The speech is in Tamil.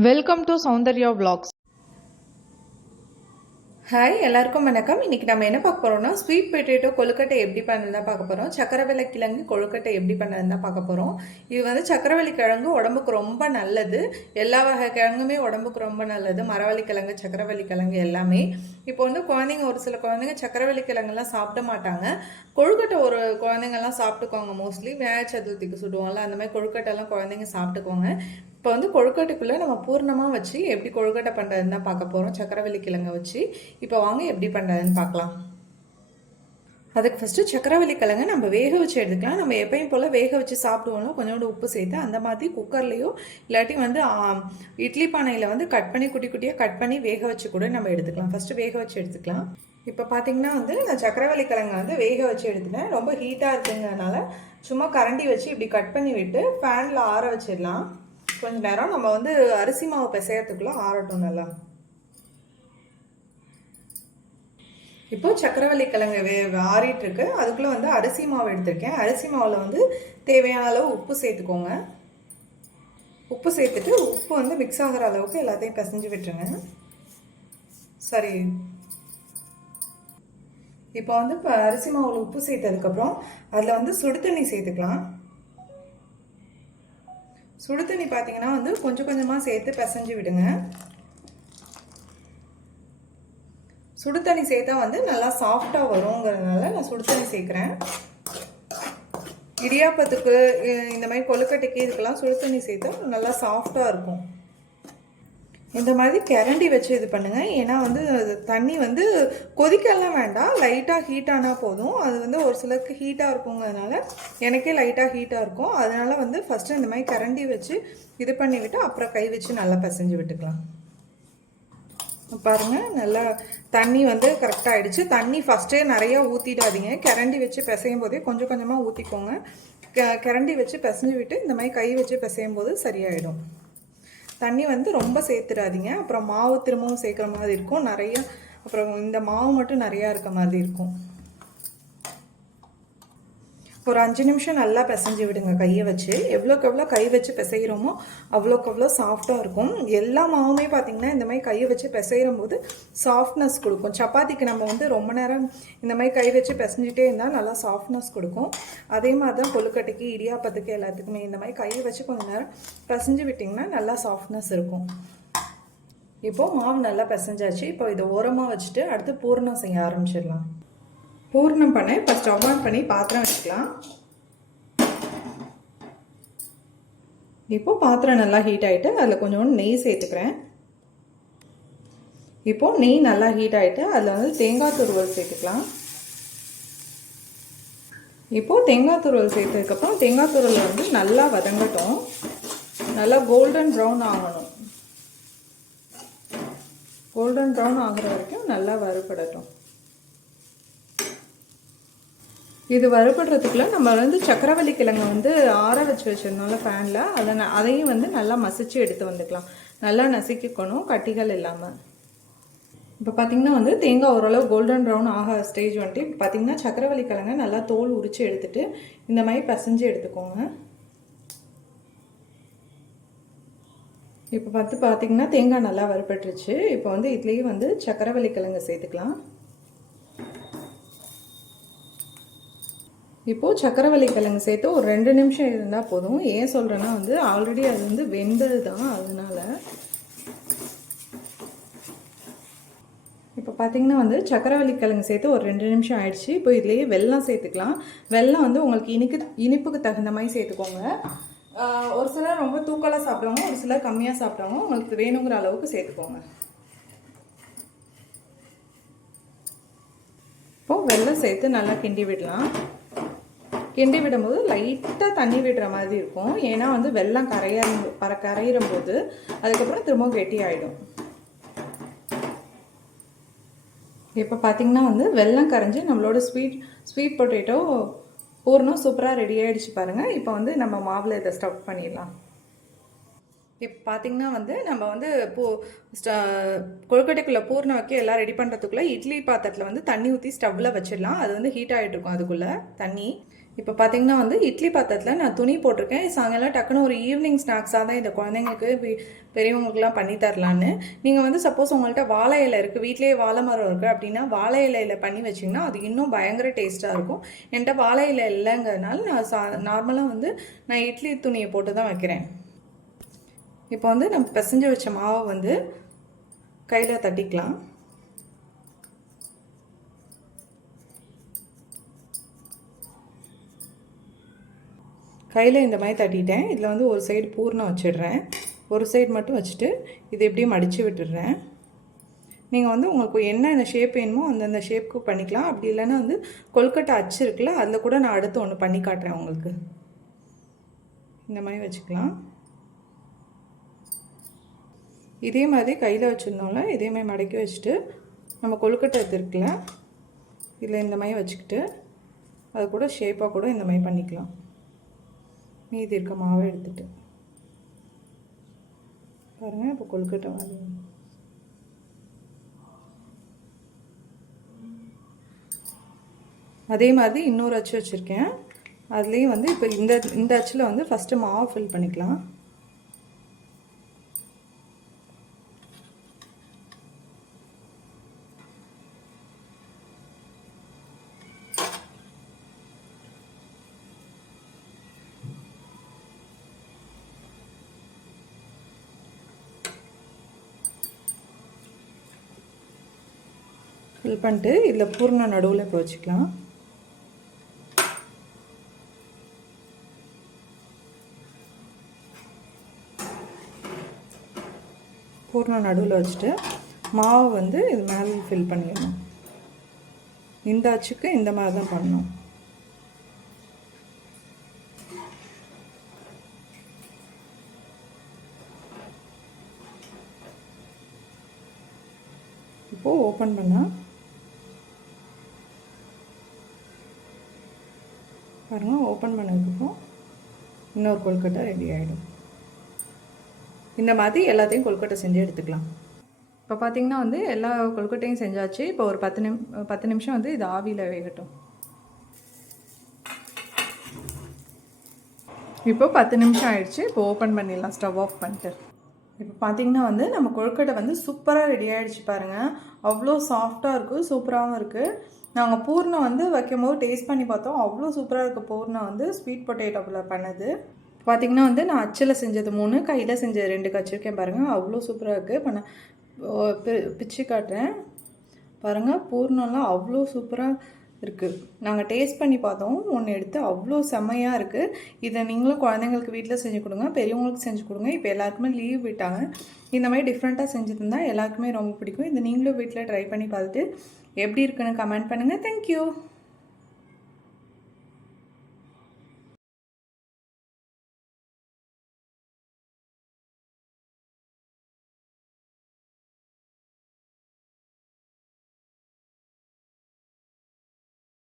Welcome to Soundarya vlogs. Hi எல்லாருக்கும் வணக்கம். இன்னைக்கு நம்ம என்ன பார்க்க போகிறோம்னா ஸ்வீட் பொட்டேட்டோ கொழுக்கட்டை எப்படி பண்ணது தான் பார்க்க போகிறோம் சக்கரவள்ளி கிழங்கு கொழுக்கட்டை எப்படி பண்ணது பார்க்க போகிறோம் இது வந்து சக்கரவள்ளி கிழங்கு உடம்புக்கு ரொம்ப நல்லது. எல்லா வகை கிழங்குமே உடம்புக்கு ரொம்ப நல்லது. மரவள்ளி கிழங்கு சக்கரவள்ளி கிழங்கு எல்லாமே. இப்போ வந்து குழந்தைங்க ஒரு சில குழந்தைங்க சக்கரவள்ளி கிழங்குலாம் சாப்பிட மாட்டாங்க. கொழுக்கட்டை ஒரு குழந்தைங்கலாம் சாப்பிட்டுக்குவாங்க மோஸ்ட்லி விநாயகர் சதுர்த்திக்கு சுடுவோம்ல அந்த மாதிரி கொழுக்கட்டைலாம் குழந்தைங்க சாப்பிட்டுக்குவாங்க. இப்போ வந்து கொழுக்கட்டைக்குள்ளே நம்ம பூர்ணமாக வச்சு எப்படி கொழுக்கட்டை பண்ணுறதுன்னு தான் பார்க்க போகிறோம் சக்கரவள்ளி கிழங்கை வச்சு. இப்போ வாங்க எப்படி பண்ணுறதுன்னு பார்க்கலாம். அதுக்கு ஃபஸ்ட்டு சக்கரவள்ளி கிழங்கு நம்ம வேக வச்சு எடுத்துக்கலாம். நம்ம எப்பயும் போல் வேக வச்சு சாப்பிடுவோம்னா கொஞ்சோண்டு உப்பு சேர்த்து அந்த மாதிரி குக்கர்லேயோ இல்லாட்டி வந்து இட்லி பானையில் வந்து கட் பண்ணி குட்டி குட்டியாக கட் பண்ணி வேக வச்சு கூட நம்ம எடுத்துக்கலாம். ஃபஸ்ட்டு வேக வச்சு எடுத்துக்கலாம். இப்போ பார்த்தீங்கன்னா வந்து நான் சக்கரவள்ளி கிழங்கை வந்து வேக வச்சு எடுத்துட்டேன். ரொம்ப ஹீட்டாக இருக்குங்கிறதுனால சும்மா கரண்டி வச்சு இப்படி கட் பண்ணி விட்டு ஃபேனில் ஆற வச்சிடலாம். கொஞ்ச நேரம். நம்ம வந்து அரிசி மாவு பிசையறதுக்குள்ள ஆறட்டும் நல்லா. இப்போ சக்கரவள்ளி கிழங்கு வே ஆறிட்டு இருக்கு அதுக்குள்ள வந்து அரிசி மாவு எடுத்திருக்கேன். அரிசி மாவில் வந்து தேவையான அளவு உப்பு சேர்த்துக்கோங்க. உப்பு சேர்த்துட்டு உப்பு வந்து மிக்ஸ் ஆகிற அளவுக்கு எல்லாத்தையும் பிசைஞ்சு விட்டுருங்க. சரி. இப்போ வந்து இப்போ அரிசி மாவில் உப்பு சேர்த்ததுக்கப்புறம் அதில் வந்து சுடு தண்ணி சேர்த்துக்கலாம். சுடு தண்ணி பார்த்தீங்கன்னா வந்து கொஞ்சம் கொஞ்சமாக சேர்த்து பிசைஞ்சு விடுங்க. சுடு தண்ணி சேர்த்தா வந்து நல்லா சாஃப்டாக வருங்கிறதுனால நான் சுடு தண்ணி சேர்க்குறேன். இடியாப்பத்துக்கு இந்த மாதிரி கொழுக்கட்டைக்கு இதுக்கெல்லாம் சுடு தண்ணி சேர்த்தா நல்லா சாஃப்டாக இருக்கும். இந்த மாதிரி கிரண்டி வச்சு இது பண்ணுங்கள் ஏன்னா வந்து அது தண்ணி வந்து கொதிக்கலாம் வேண்டாம். லைட்டாக ஹீட் ஆனால் போதும். அது வந்து ஒரு சிலருக்கு ஹீட்டாக இருக்குங்கிறதுனால எனக்கே லைட்டாக ஹீட்டாக இருக்கும். அதனால் வந்து ஃபஸ்ட்டு இந்த மாதிரி கரண்டி வச்சு இது பண்ணிவிட்டு அப்புறம் கை வச்சு நல்லா பிசைஞ்சு விட்டுக்கலாம். பாருங்கள் நல்லா தண்ணி வந்து கரெக்டாக ஆகிடுச்சு தண்ணி ஃபஸ்ட்டே நிறையா ஊற்றிடாதீங்க கிரண்டி வச்சு பிசையும் போதே கொஞ்சம் கொஞ்சமாக ஊற்றிக்கோங்க க- கிரண்டி வச்சு பிசைஞ்சு விட்டு இந்த மாதிரி கை வச்சு பிசையும் போது சரியாயிடும். தண்ணி வந்து ரொம்ப சேர்த்துடாதீங்க அப்புறம் மாவு திரும்பவும் சேர்க்குற மாதிரி இருக்கும். நிறைய அப்புறம் இந்த மாவு மட்டும் நிறையா இருக்க மாதிரி இருக்கும். ஒரு அஞ்சு நிமிஷம் நல்லா பிசைஞ்சு விடுங்க கையை வச்சு. எவ்வளோக்கு எவ்வளோ கை வச்சு பிசைகிறோமோ அவ்வளோக்கு அவ்வளோ சாஃப்டாக இருக்கும். எல்லா மாவுமே பார்த்தீங்கன்னா இந்த மாதிரி கையை வச்சு பிசைகிற போது சாஃப்ட்னஸ் கொடுக்கும். சப்பாத்திக்கு நம்ம வந்து ரொம்ப நேரம் இந்த மாதிரி கை வச்சு பிசைஞ்சிட்டே இருந்தால் நல்லா சாஃப்ட்னஸ் கொடுக்கும். அதே மாதிரி தான் கொழுக்கட்டைக்கு இடியாப்பத்துக்கு எல்லாத்துக்குமே இந்த மாதிரி கையை வச்சு கொஞ்சம் நேரம் பிசைஞ்சு விட்டிங்கன்னா நல்லா சாஃப்ட்னஸ் இருக்கும். இப்போது மாவு நல்லா பிசைஞ்சாச்சு. இப்போ இதை ஓரமாக வச்சுட்டு அடுத்து பூரணம் செய்ய ஆரம்பிச்சிடலாம். பூர்ணம் பண்ண. இப்போ ஸ்டவ் ஆன் பண்ணி பாத்திரம் வச்சுக்கலாம். இப்போ பாத்திரம் நல்லா ஹீட் ஆகிட்டு அதில் கொஞ்சோண்டு நெய் சேர்த்துக்கிறேன். இப்போ நெய் நல்லா ஹீட் ஆகிட்டு அதில் வந்து தேங்காய் துருவல் சேர்த்துக்கலாம். இப்போ தேங்காய் துருவல் சேர்த்ததுக்கப்புறம் தேங்காய் துருவல் வந்து நல்லா வதங்கட்டும். நல்லா கோல்டன் ப்ரௌன் ஆகணும். கோல்டன் ப்ரௌன் ஆகுற வரைக்கும் நல்லா வறுபடட்டும். இது வறுபடுறதுக்குள்ள நம்ம வந்து சக்கரவள்ளி கிழங்கு வந்து ஆற வச்சு வச்சுருந்தோம்ல ஃபேனில் அதை ந- அதையும் வந்து நல்லா மசிச்சு எடுத்து வந்துக்கலாம். நல்லா நசுக்கிக்கணும் கட்டிகள் இல்லாமல் இப்போ பார்த்தீங்கன்னா வந்து தேங்காய் ஓரளவு கோல்டன் ப்ரௌன் ஆக ஸ்டேஜ் வந்துட்டு இப்போ பார்த்தீங்கன்னா சக்கரவள்ளி கிழங்க நல்லா தோல் உரித்து எடுத்துட்டு இந்த மாதிரி பசைஞ்சு எடுத்துக்கோங்க. இப்போ பார்த்து பார்த்தீங்கன்னா தேங்காய் நல்லா வறுபட்டுருச்சு. இப்போ வந்து இதுலேயும் வந்து சக்கரவள்ளி கிழங்கு சேர்த்துக்கலாம். இப்போது சக்கரவள்ளி கிழங்கு சேர்த்து ஒரு ரெண்டு நிமிஷம் இருந்தால் போதும். ஏன் சொல்கிறேன்னா வந்து ஆல்ரெடி அது வந்து வெந்தது தான் அதனால் இப்போ பார்த்தீங்கன்னா வந்து சக்கரவள்ளி கிழங்கு சேர்த்து ஒரு ரெண்டு நிமிஷம் ஆயிடுச்சு. இப்போ இதுலேயே வெள்ளம் சேர்த்துக்கலாம். வெள்ளம் வந்து உங்களுக்கு இனிக்கு இனிப்புக்கு தகுந்த மாதிரி சேர்த்துக்கோங்க. ஒரு சிலர் ரொம்ப தூக்கலாக சாப்பிடுவாங்க ஒரு சிலர் கம்மியாக சாப்பிடுவாங்க. உங்களுக்கு வேணுங்கிற அளவுக்கு சேர்த்துக்கோங்க. இப்போது வெள்ளம் சேர்த்து நல்லா கிண்டி விடலாம். கிண்டி விடும்போது லைட்டாக தண்ணி விடுற மாதிரி இருக்கும். ஏன்னா வந்து வெள்ளம் கரைய பற கரையிற போது அதுக்கப்புறம் திரும்ப கெட்டி ஆகிடும் இப்போ பார்த்தீங்கன்னா வந்து வெள்ளம் கரைஞ்சி நம்மளோட ஸ்வீட் ஸ்வீட் பொட்டேட்டோ பூர்ணம் சூப்பராக ரெடி ஆகிடுச்சு பாருங்கள் இப்போ வந்து நம்ம மாவில் இதை ஸ்டஃப் பண்ணிடலாம். இப்போ பார்த்தீங்கன்னா வந்து நம்ம வந்து பூ ஸ்ட- கொழுக்கட்டைக்குள்ளே பூர்ணம் வைக்க எல்லாம் ரெடி பண்ணுறதுக்குள்ளே இட்லி பாத்திரத்தில் வந்து தண்ணி ஊற்றி ஸ்டவ்வில் வச்சிடலாம். அது வந்து ஹீட் ஆகிட்டு இருக்கும் அதுக்குள்ளே தண்ணி. இப்போ பார்த்தீங்கன்னா வந்து இட்லி பாத்திரத்தில் நான் துணி போட்டிருக்கேன். சாயங்காலம் டக்குன்னு ஒரு ஈவினிங் ஸ்நாக்ஸாக தான் இந்த குழந்தைங்களுக்கு பெரியவங்களுக்குலாம் பண்ணி தரலான்னு. நீங்கள் வந்து சப்போஸ் உங்கள்கிட்ட வாழை இலை இருக்குது வீட்லேயே வாழை மரம் இருக்குது அப்படின்னா வாழை இலையில பண்ணி வச்சிங்கன்னா அது இன்னும் பயங்கர டேஸ்ட்டாக இருக்கும். என்கிட்ட வாழை இலை இல்லைங்கிறதுனால நான் சா நார்மலாக வந்து நான் இட்லி துணியை போட்டு தான் வைக்கிறேன். இப்போ வந்து நம்ம பிசைஞ்சு வச்ச மாவை வந்து கையில் தட்டிக்கலாம். கையில் இந்த மாதிரி தட்டிட்டேன். இதில் வந்து ஒரு சைடு பூர்ணம் வச்சிடுறேன். ஒரு சைடு மட்டும் வச்சுட்டு இது எப்படியும் மடித்து விட்டுடுறேன். நீங்கள் வந்து உங்களுக்கு என்னென்ன ஷேப் வேணுமோ அந்தந்த ஷேப்புக்கு பண்ணிக்கலாம். அப்படி இல்லைன்னா வந்து கொல்கட்டை அச்சு இருக்குல்ல அதில் கூட நான் அடுத்து ஒன்று பண்ணி காட்டுறேன் உங்களுக்கு. இந்த மாதிரி வச்சுக்கலாம். இதே மாதிரி கையில் வச்சுருந்தோம்ல இதே மாதிரி மடக்கி வச்சுட்டு நம்ம கொழுக்கட்டை இது இருக்குல்ல இதில் இந்த மாதிரி வச்சுக்கிட்டு அது கூட ஷேப்பாக கூட இந்த மாதிரி பண்ணிக்கலாம். மீதி இருக்க மாவை எடுத்துட்டு. பாருங்கள் இப்போ கொழுக்கட்டை மாதிரி. அதே மாதிரி இன்னொரு அச்சு வச்சுருக்கேன். அதுலேயும் வந்து இப்போ இந்த இந்த அச்சில் வந்து ஃபஸ்ட்டு மாவு ஃபில் பண்ணிக்கலாம். ஃபில் பண்ணிட்டு இதில் பூர்ணம் நடுவில் இப்போ வச்சுக்கலாம். பூர்ணம் நடுவில் வச்சுட்டு மாவு வந்து இது மேலே ஃபில் பண்ணிடணும். இந்த அச்சுக்கு இந்த மாதிரி தான் பண்ணணும். இப்போது ஓப்பன் பண்ணால் பாருங்கள் ஓப்பன் பண்ணதுக்கப்புறம் இன்னொரு கொழுக்கட்டை ரெடி ஆகிடும் இந்த மாதிரி எல்லாத்தையும் கொழுக்கட்டை செஞ்சு எடுத்துக்கலாம். இப்போ பார்த்திங்கன்னா வந்து எல்லா கொழுக்கட்டையும் செஞ்சாச்சு. இப்போ ஒரு பத்து நிம் பத்து நிமிஷம் வந்து இது ஆவியில் வேகட்டும். இப்போ பத்து நிமிஷம் ஆயிடுச்சு. இப்போ ஓப்பன் பண்ணிடலாம். ஸ்டவ் ஆஃப் பண்ணிட்டு. இப்போ பார்த்தீங்கன்னா வந்து நம்ம கொழுக்கட்டை வந்து சூப்பராக ரெடி ஆகிடுச்சு பாருங்கள் அவ்வளோ சாஃப்டாக இருக்குது சூப்பராகவும் இருக்குது நாங்கள் பூர்ணம் வந்து வைக்கும் போது டேஸ்ட் பண்ணி பார்த்தோம். அவ்வளோ சூப்பராக இருக்குது பூர்ணம் வந்து ஸ்வீட் பொட்டேட்டோவில் பண்ணது. பார்த்தீங்கன்னா வந்து நான் அச்சில் செஞ்சது மூணு கையில் செஞ்ச ரெண்டு கச்சிருக்கேன் பாருங்கள் அவ்வளோ சூப்பராக இருக்குது இப்போ நான் பி- பிச்சு காட்டுறேன். பாருங்கள் பூர்ணம்லாம் அவ்வளோ சூப்பராக இருக்குது நாங்கள் டேஸ்ட் பண்ணி பார்த்தோம். ஒன்று எடுத்து அவ்வளோ செம்மையாக இருக்குது இதை நீங்களும் குழந்தைங்களுக்கு வீட்டில் செஞ்சு கொடுங்க. பெரியவங்களுக்கு செஞ்சு கொடுங்க. இப்போ எல்லாருக்குமே லீவ் விட்டாங்க. இந்த மாதிரி டிஃப்ரெண்ட்டாக செஞ்சு தந்தால் எல்லாருக்குமே ரொம்ப பிடிக்கும். இதை நீங்களும் வீட்டில் ட்ரை பண்ணி பார்த்துட்டு எப்படி இருக்குன்னு கமெண்ட் பண்ணுங்கள் தேங்க்யூ